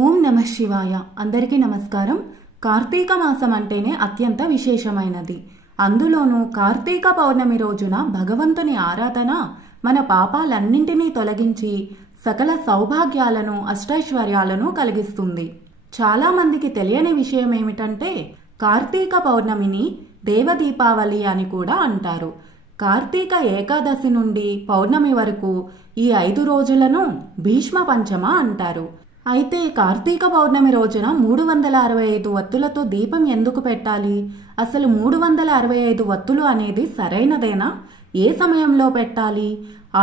ఓం నమః శివాయ. అందరికీ నమస్కారం. కార్తీక మాసం అంటేనే అత్యంత విశేషమైనది. అందులోనూ కార్తీక పౌర్ణమి రోజున భగవంతుని ఆరాధన మన పాపాలన్నింటినీ తొలగించి సకల సౌభాగ్యాలను అష్టైశ్వర్యాలను కలిగిస్తుంది. చాలా మందికి తెలియని విషయం ఏమిటంటే కార్తీక పౌర్ణమిని దేవదీపావళి అని కూడా అంటారు. కార్తీక ఏకాదశి నుండి పౌర్ణమి వరకు ఈ 5 రోజులను భీష్మ పంచమ అంటారు. అయితే కార్తీక పౌర్ణమి రోజున 365 వత్తులతో దీపం ఎందుకు పెట్టాలి? అసలు 365 వత్తులు అనేది సరైనదేనా? ఏ సమయంలో పెట్టాలి?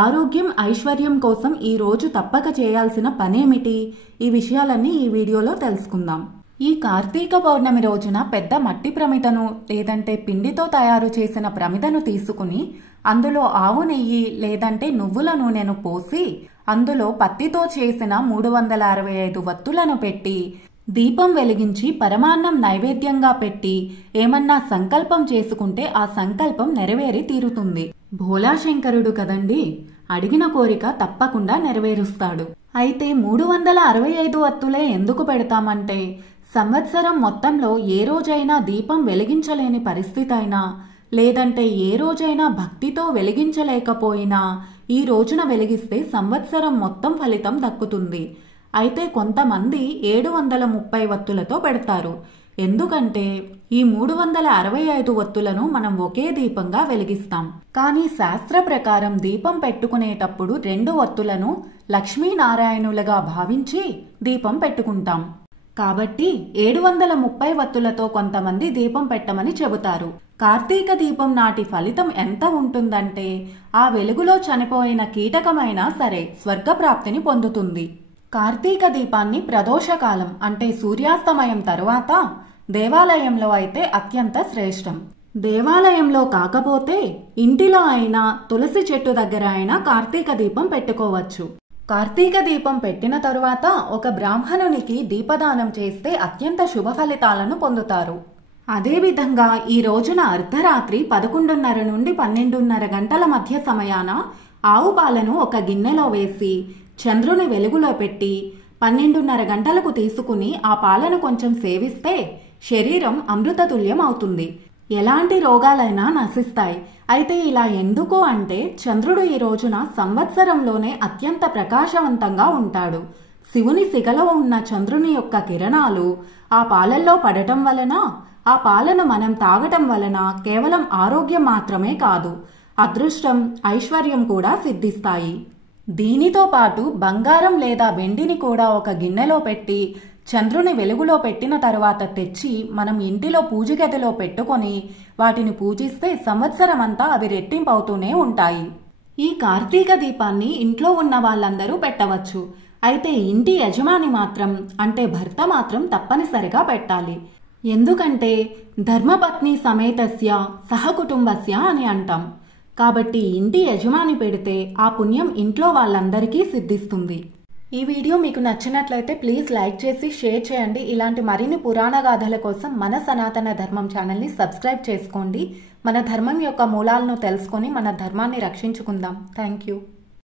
ఆరోగ్యం ఐశ్వర్యం కోసం ఈ రోజు తప్పక చేయాల్సిన పనేమిటి? ఈ విషయాలన్నీ ఈ వీడియోలో తెలుసుకుందాం. ఈ కార్తీక పౌర్ణమి రోజున పెద్ద మట్టి ప్రమిదను లేదంటే పిండితో తయారు చేసిన ప్రమిదను తీసుకుని అందులో ఆవు నెయ్యి లేదంటే నువ్వుల నూనెను పోసి అందులో పత్తితో చేసిన 365 వత్తులను పెట్టి దీపం వెలిగించి పరమాన్నం నైవేద్యంగా పెట్టి ఏమన్నా సంకల్పం చేసుకుంటే ఆ సంకల్పం నెరవేరి తీరుతుంది. భోలాశంకరుడు కదండి, అడిగిన కోరిక తప్పకుండా నెరవేరుస్తాడు. అయితే 365 వత్తులే ఎందుకు పెడతామంటే సంవత్సరం మొత్తంలో ఏ రోజైనా దీపం వెలిగించలేని పరిస్థితి అయినా లేదంటే ఏ రోజైనా భక్తితో వెలిగించలేకపోయినా ఈ రోజున వెలిగిస్తే సంవత్సరం మొత్తం ఫలితం దక్కుతుంది. అయితే కొంతమంది 730 వత్తులతో పెడతారు. ఎందుకంటే ఈ 365 వత్తులను మనం ఒకే దీపంగా వెలిగిస్తాం. కానీ శాస్త్ర ప్రకారం దీపం పెట్టుకునేటప్పుడు 2 వత్తులను లక్ష్మీనారాయణులుగా భావించి దీపం పెట్టుకుంటాం. కాబట్టి 730 వత్తులతో కొంతమంది దీపం పెట్టమని చెబుతారు. కార్తీక దీపం నాటి ఫలితం ఎంత ఉంటుందంటే ఆ వెలుగులో చనిపోయిన కీటకమైనా సరే స్వర్గప్రాప్తిని పొందుతుంది. కార్తీక దీపాన్ని ప్రదోషకాలం అంటే సూర్యాస్తమయం తరువాత దేవాలయంలో అయితే అత్యంత శ్రేష్టం. దేవాలయంలో కాకపోతే ఇంటిలో అయినా తులసి చెట్టు దగ్గర అయినా కార్తీక దీపం పెట్టుకోవచ్చు. కార్తీక దీపం పెట్టిన తరువాత ఒక బ్రాహ్మణునికి దీపదానం చేస్తే అత్యంత శుభ ఫలితాలను పొందుతారు. అదేవిధంగా ఈ రోజున అర్ధరాత్రి 11:30 నుండి 12:30 గంటల మధ్య సమయాన ఆవు పాలను ఒక గిన్నెలో వేసి చంద్రుని వెలుగులో పెట్టి 12:30 గంటలకు తీసుకుని ఆ పాలను కొంచెం సేవిస్తే శరీరం అమృతతుల్యం అవుతుంది. ఎలాంటి రోగాలైనా నశిస్తాయి. అయితే ఇలా ఎందుకు అంటే చంద్రుడు ఈ రోజున సంవత్సరంలోనే అత్యంత ప్రకాశవంతంగా ఉంటాడు. శివుని సిగలో ఉన్న చంద్రుని యొక్క కిరణాలు ఆ పాలల్లో పడటం వలన ఆ పాలను మనం తాగటం వలన కేవలం ఆరోగ్యం మాత్రమే కాదు, అదృష్టం ఐశ్వర్యం కూడా సిద్ధిస్తాయి. దీనితో పాటు బంగారం లేదా వెండిని కూడా ఒక గిన్నెలో పెట్టి చంద్రుని వెలుగులో పెట్టిన తరువాత తెచ్చి మనం ఇంటిలో పూజ గదిలో పెట్టుకొని వాటిని పూజిస్తే సంవత్సరం అంతా అవి రెట్టింపవుతూనే ఉంటాయి. ఈ కార్తీక దీపాన్ని ఇంట్లో ఉన్న వాళ్ళందరూ పెట్టవచ్చు. అయితే ఇంటి యజమాని మాత్రం అంటే భర్త మాత్రం తప్పనిసరిగా పెట్టాలి. ఎందుకంటే ధర్మపత్ని సమేతస్య సహకుటుంబస్య అని అంటాం. కాబట్టి ఇంటి యజమాని పెడితే ఆ పుణ్యం ఇంట్లో వాళ్ళందరికీ సిద్ధిస్తుంది. ఈ వీడియో మీకు నచ్చినట్లయితే ప్లీజ్ లైక్ చేసి షేర్ చేయండి. ఇలాంటి మరిన్ని పురాణ గాథల కోసం మన సనాతన ధర్మం ఛానల్ని సబ్స్క్రైబ్ చేసుకోండి. మన ధర్మం యొక్క మూలాలను తెలుసుకొని మన ధర్మాన్ని రక్షించుకుందాం. Thank you.